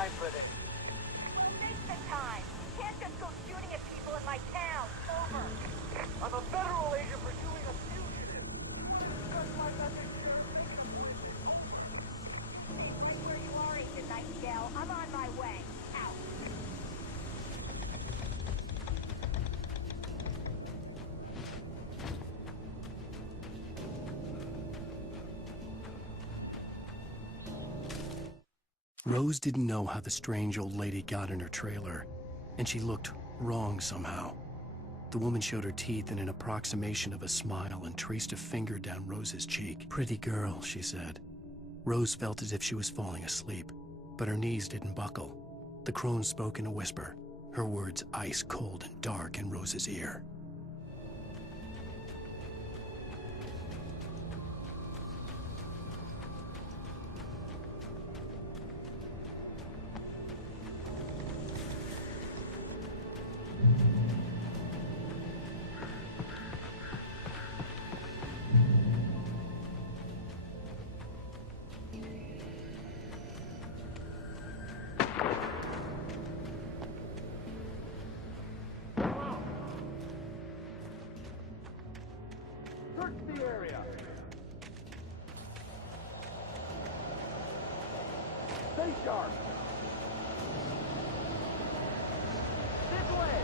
time for this. Take the time. You can't just go shooting at people in my town. Over. I'm a federal agent pursuing a fugitive. Stay where you are, Agent Nightingale. I'm on my way. Out. Rose didn't know how the strange old lady got in her trailer, and she looked wrong somehow. The woman showed her teeth in an approximation of a smile and traced a finger down Rose's cheek. "Pretty girl," she said. Rose felt as if she was falling asleep, but her knees didn't buckle. The crone spoke in a whisper, her words ice cold and dark in Rose's ear. Search the area. Stay sharp. This way.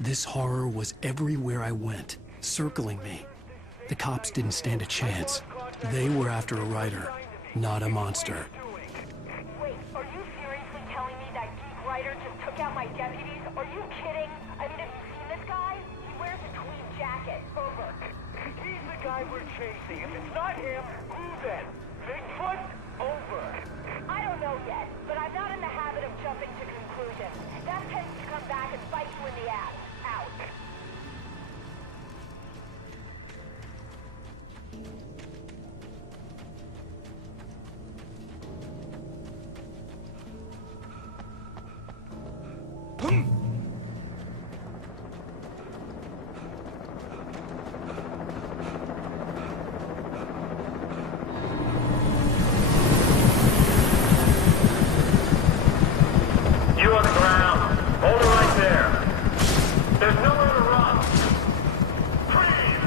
This horror was everywhere I went, circling me. The cops didn't stand a chance. They were after a writer, not a monster. Wait, are you seriously telling me that geek writer just took out my deputies? Are you kidding? I mean, have you seen this guy? He wears a tweed jacket. Over. He's the guy we're chasing. If it's not him, who then? Bigfoot? Over. I don't know yet, but I'm not in the habit of jumping to conclusions. That tends to come back and bite you in the ass. Out. You on the ground. Hold it right there. There's nowhere to run. Freeze!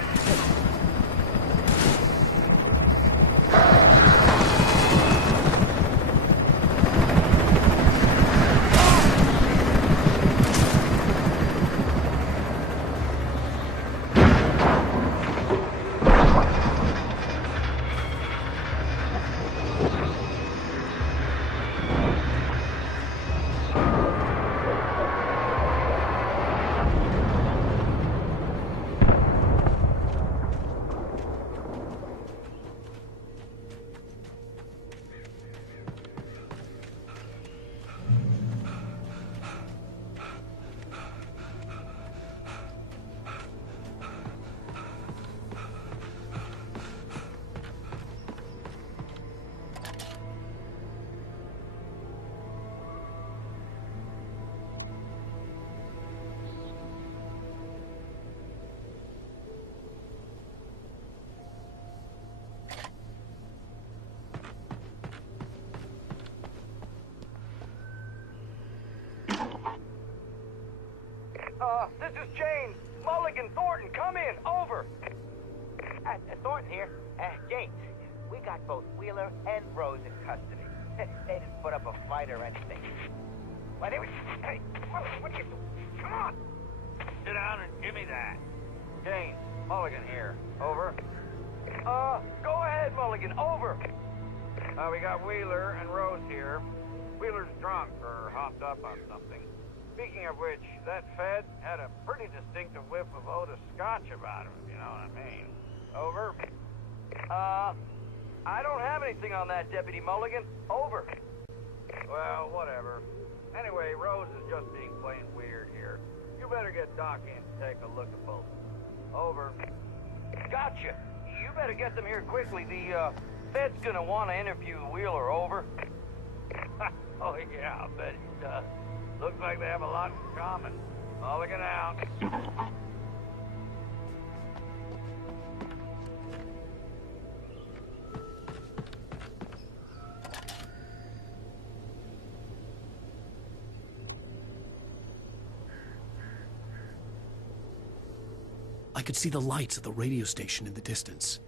This is James. Mulligan, Thornton, come in. Over. Thornton here. James, we got both Wheeler and Rose in custody. They didn't put up a fight or anything. Why, they were... Hey, what are you doing? Come on! Sit down and give me that. James, Mulligan here. Over. Go ahead, Mulligan. Over. We got Wheeler and Rose here. Wheeler's drunk or hopped up on something. Speaking of which, that Fed had a pretty distinctive whiff of Otis Scotch about him, if you know what I mean. Over. I don't have anything on that, Deputy Mulligan. Over. Well, whatever. Anyway, Rose is just being plain weird here. You better get Doc in to take a look at both. Over. Gotcha. You better get them here quickly. The, Fed's gonna want to interview Wheeler. Over. Oh, yeah, I bet he does. Looks like they have a lot in common. Mulligan out. I could see the lights of the radio station in the distance.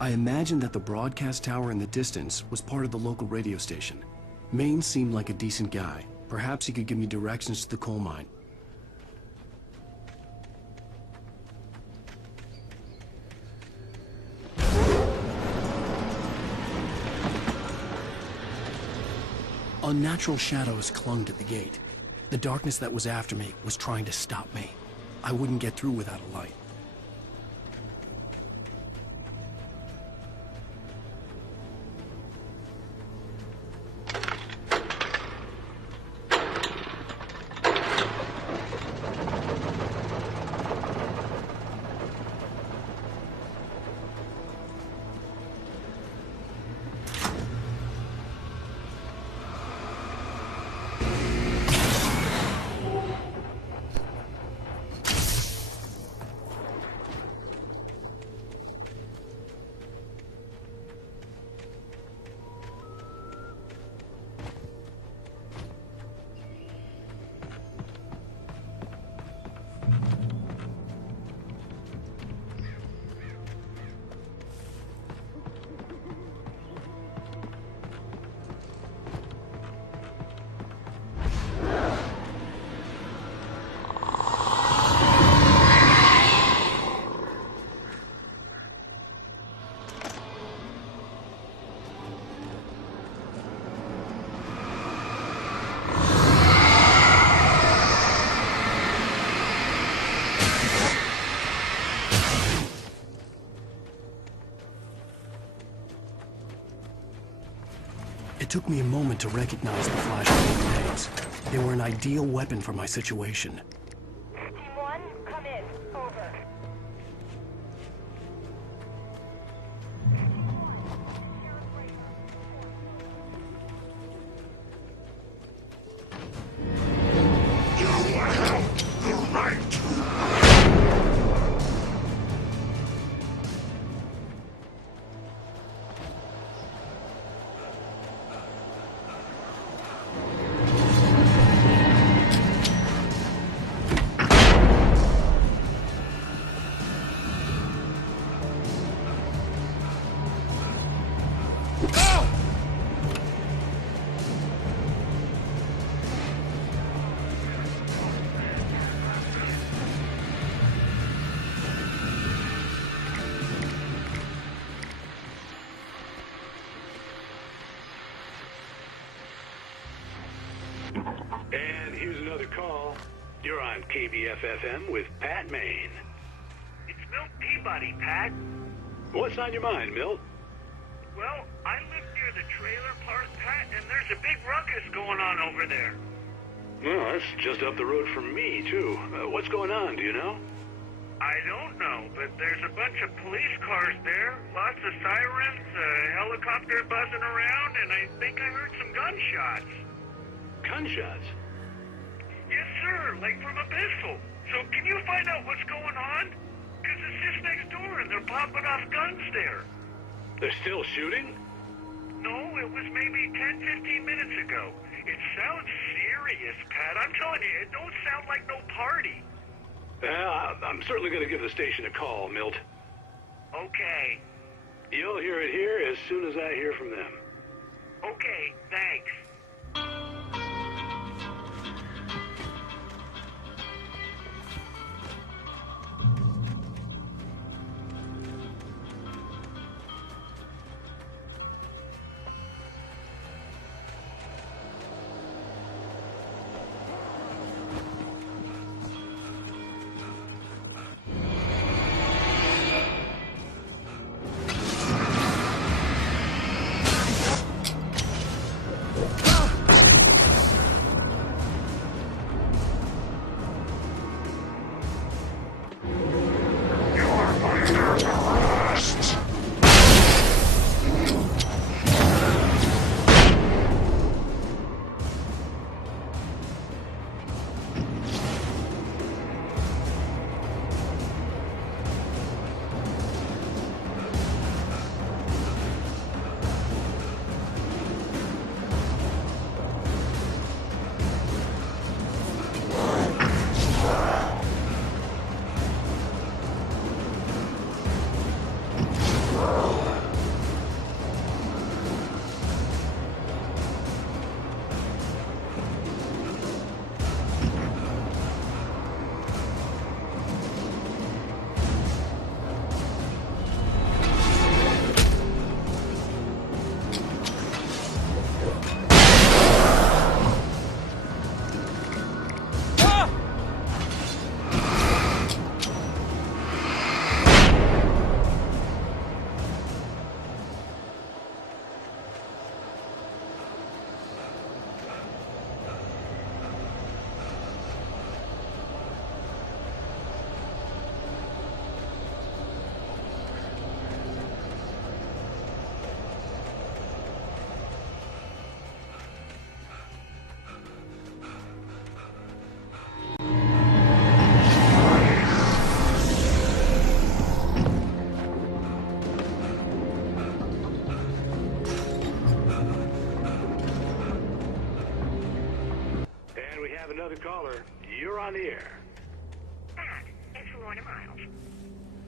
I imagined that the broadcast tower in the distance was part of the local radio station. Maine seemed like a decent guy. Perhaps he could give me directions to the coal mine. Unnatural shadows clung to the gate. The darkness that was after me was trying to stop me. I wouldn't get through without a light. It took me a moment to recognize the flashbang grenades. They were an ideal weapon for my situation. Team 1, come in. Over. And here's another call. You're on KBF-FM with Pat Maine. It's Milt Peabody, Pat. What's on your mind, Milt? Well, I live near the trailer park, Pat, and there's a big ruckus going on over there. Well, that's just up the road from me, too. What's going on, do you know? I don't know, but there's a bunch of police cars there, lots of sirens, a helicopter buzzing around, and I think I heard some gunshots. Gunshots? Yes, sir, like from a pistol. So can you find out what's going on? Because it's just next door, and they're popping off guns there. They're still shooting? No, it was maybe 10, 15 minutes ago. It sounds serious, Pat. I'm telling you, it don't sound like no party. I'm certainly going to give the station a call, Milt. Okay. You'll hear it here as soon as I hear from them. Okay, thanks. another caller. You're on the air. Pat, it's Lorna Miles.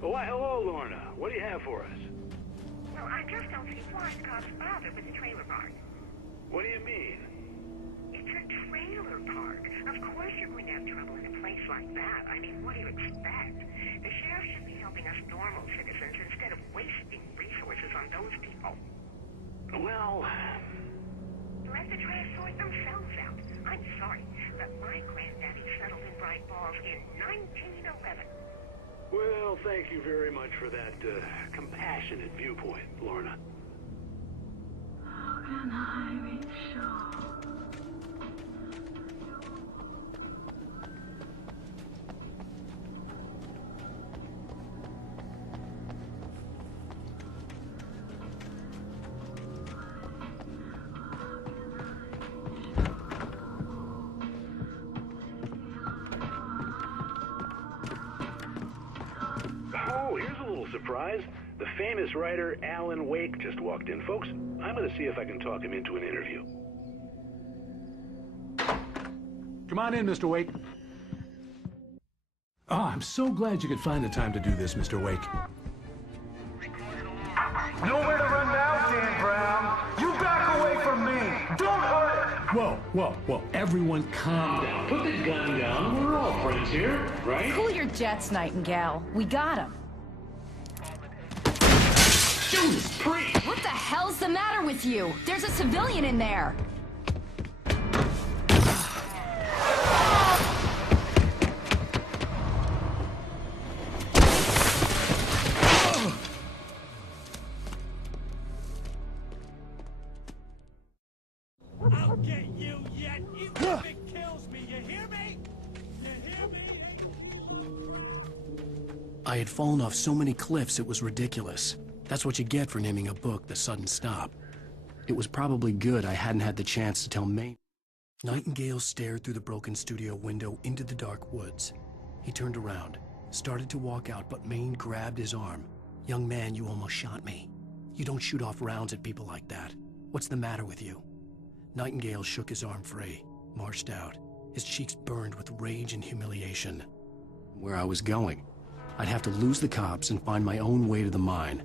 Oh, why, hello, Lorna. What do you have for us? Well, I just don't see why the cops bother with the trailer park. What do you mean? It's a trailer park. Of course you're going to have trouble in a place like that. I mean, what do you expect? The sheriff should be helping us normal citizens instead of wasting resources on those people. Well... Let the trash sort themselves out. I'm sorry, but my granddaddy settled in Bright Falls in 1911. Well, thank you very much for that compassionate viewpoint, Lorna. How can I be sure? Oh, here's a little surprise. The famous writer Alan Wake just walked in. Folks, I'm going to see if I can talk him into an interview. Come on in, Mr. Wake. Oh, I'm so glad you could find the time to do this, Mr. Wake. Nowhere to run now, Dan Brown. You back away from me. Don't hurt. Whoa, whoa, whoa. Everyone calm down. Put the gun down. We're all friends here, right? Cool your jets, Nightingale. We got him. Judas Priest! What the hell's the matter with you? There's a civilian in there. I'll get you yet, even if it kills me. You hear me? You hear me? I had fallen off so many cliffs it was ridiculous. That's what you get for naming a book The Sudden Stop. It was probably good I hadn't had the chance to tell Maine. Nightingale stared through the broken studio window into the dark woods. He turned around, started to walk out, but Maine grabbed his arm. "Young man, you almost shot me. You don't shoot off rounds at people like that. What's the matter with you?" Nightingale shook his arm free, marched out. His cheeks burned with rage and humiliation. Where I was going. I'd have to lose the cops and find my own way to the mine.